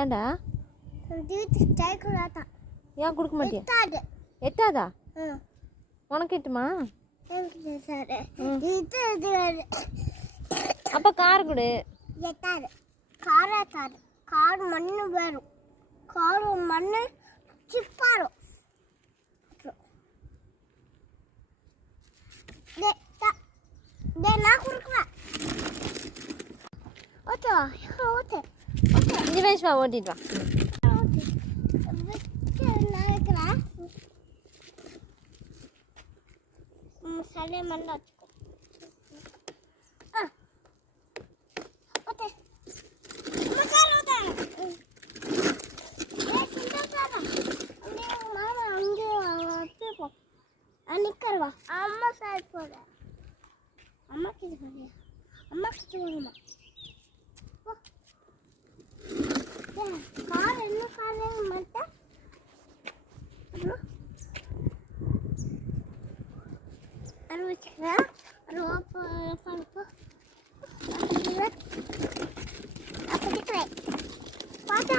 ஏன்டா ஏன் கொடுக்க மாட்டியா? எட்டாதா? உனக்கு எட்டுமா? அப்போ கார் கொடு. எட்டாது. காராத்தாது. கார் மண்ணு வரும். கார் மண்ணு சிப்பாரும். நான் கொடுக்குறேன். ஓட்டு ஓட்டு இங்கே வேஷ் வா, ஓட்டிட்டு வா. நான் வைக்கிறேன். சரி மண்ணை வச்சுக்கோ. ஓட்டு மாமா அங்கே போ. நிற்கிறவா அம்மா சைடு போட. அம்மா கிட்ட போறியா? அம்மா கிட்ட போகணுமா? கார் என்ன கார் மட்டும் அது வச்சுக்கிறேன். அது பார்த்துக்கிறேன். பார்த்தா